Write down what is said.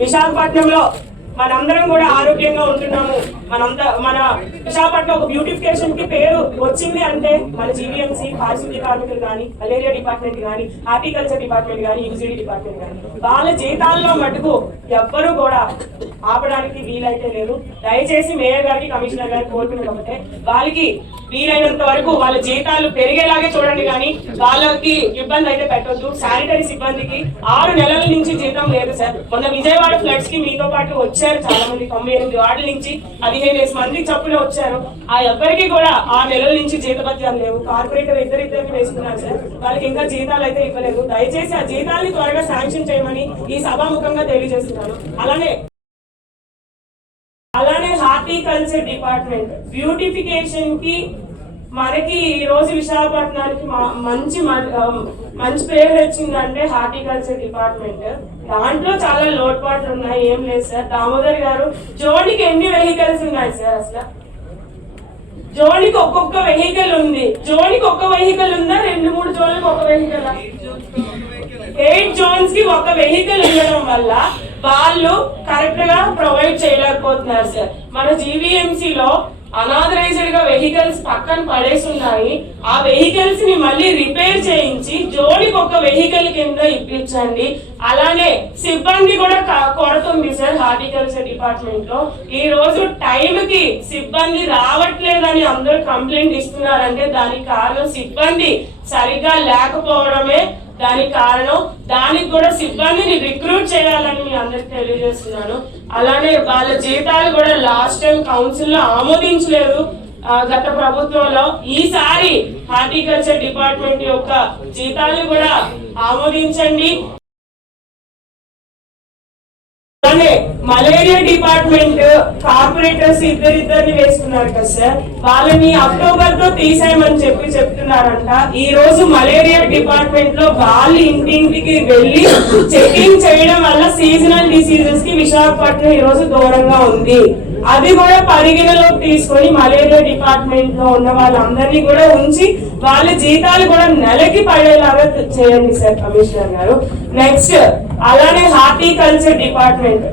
విశాఖపట్నంలో మనందరం కూడా ఆరోగ్యంగా ఉంటున్నాము. మనంతా మన విశాఖపట్నం ఒక బ్యూటిఫికేషన్కి పేరు వచ్చింది అంటే మన జీవీఎంసీ పారిశుద్ధ్య కార్మికులు కానీ మలేరియా డిపార్ట్మెంట్ కానీ హార్టికల్చర్ డిపార్ట్మెంట్ కానీ యూజిడి డిపార్ట్మెంట్ కానీ వాళ్ళ జీతాల్లో మటుకు ఎవ్వరూ కూడా ఆపడానికి వీలైతే లేదు. దయచేసి మేయర్ గారికి కమిషనర్ గారికి కోరుకున్నది ఒకటే వాళ్ళకి వీలైనంత వరకు వాళ్ళ జీతాలు పెరిగేలాగే చూడండి కానీ వాళ్ళకి ఇబ్బంది అయితే పెట్టొద్దు. శానిటరీ సిబ్బందికి ఆరు నెలల నుంచి జీతం లేదు సార్. మొన్న విజయవాడ ఫ్లడ్స్కి మీతో పాటు వచ్చారు చాలా మంది తొంభై ఎనిమిది వార్డుల నుంచి పదిహేను వేసి మంది చొప్పున వచ్చారు. ఆ ఎవ్వరికి కూడా ఆ నెలల నుంచి జీతభత్యాలు లేవు. కార్పొరేటర్ ఇద్దరిద్దరికి వేసుకున్నారు సార్. వాళ్ళకి ఇంకా జీతాలు అయితే ఇవ్వలేదు. దయచేసి ఆ జీతాల్ని త్వరగా శాంక్షన్ చేయమని ఈ సభాముఖంగా తెలియజేస్తున్నాను అలానే అలానే హార్టికల్చర్ డిపార్ట్మెంట్ బ్యూటిఫికేషన్కి మనకి ఈ రోజు విశాఖపట్నానికి మంచి మ- మంచి పేరు వచ్చిందంటే హార్టికల్చర్ డిపార్ట్మెంట్. దాంట్లో చాలా లోటుపాట్లు ఉన్నాయి ఏం లేదు సార్. దామోదర్ గారు జోడికి ఎన్ని వెహికల్స్ ఉన్నాయి సార్ అసలు? జోడికి ఒక్కొక్క వెహికల్ ఉంది. జోడికి ఒక్క వెహికల్ ఉందా? రెండు మూడు జోన్లకు ఒక వెహికల్? ఎయిట్ జోన్స్కి ఒక వెహికల్ ఉండడం వల్ల వాళ్ళు కరెక్ట్గా ప్రొవైడ్ చేయలేకపోతున్నారు సార్. మన జీవీఎంసీలో అనాథరైజ్డ్గా వెహికల్స్ పక్కన పడేసి ఉన్నాయి ఆ వెహికల్స్ని మళ్ళీ రిపేర్ చేయించి జోడికి ఒక వెహికల్ కింద ఇప్పించండి. అలానే సిబ్బంది కూడా కొరత ఉంది సార్ హార్టికల్చర్ డిపార్ట్మెంట్లో ఈ రోజు టైం కి సిబ్బంది రావట్లేదని అందరూ కంప్లైంట్ ఇస్తున్నారంటే దానికి కారణం సిబ్బంది సరిగ్గా లేకపోవడమే. దానికి కారణం దానికి కూడా సిబ్బందిని రిక్రూట్ చేయాలని మీ అందరికి తెలియజేస్తున్నాను. అలానే వాళ్ళ జీతాలు కూడా లాస్ట్ టైం కౌన్సిల్లో ఆమోదించలేదు గత ప్రభుత్వంలో. ఈసారి హార్టికల్చర్ డిపార్ట్మెంట్ యొక్క జీతాలు కూడా ఆమోదించండి. అలానే మలేరియా డిపార్ట్మెంట్ కార్పొరేటర్స్ ఇద్దరిద్దరిని వేసుకున్నారు కదా సార్. వాళ్ళని అక్టోబర్లో తీసేయమని చెప్పి చెప్తున్నారంట. ఈ రోజు మలేరియా డిపార్ట్మెంట్లో వాళ్ళు ఇంటింటికి వెళ్ళి చెకింగ్ చేయడం వల్ల సీజనల్ డిసీజెస్కి విశాఖపట్నం ఈ రోజు దూరంగా ఉంది. అది కూడా పరిగణలోకి తీసుకొని మలేరియా డిపార్ట్మెంట్లో ఉన్న వాళ్ళందరినీ కూడా ఉంచి వాళ్ళ జీతాలు కూడా నెలకి పడేలాగా చేయండి సార్ కమిషనర్ గారు. నెక్స్ట్ అలానే హార్టికల్చర్ డిపార్ట్మెంట్.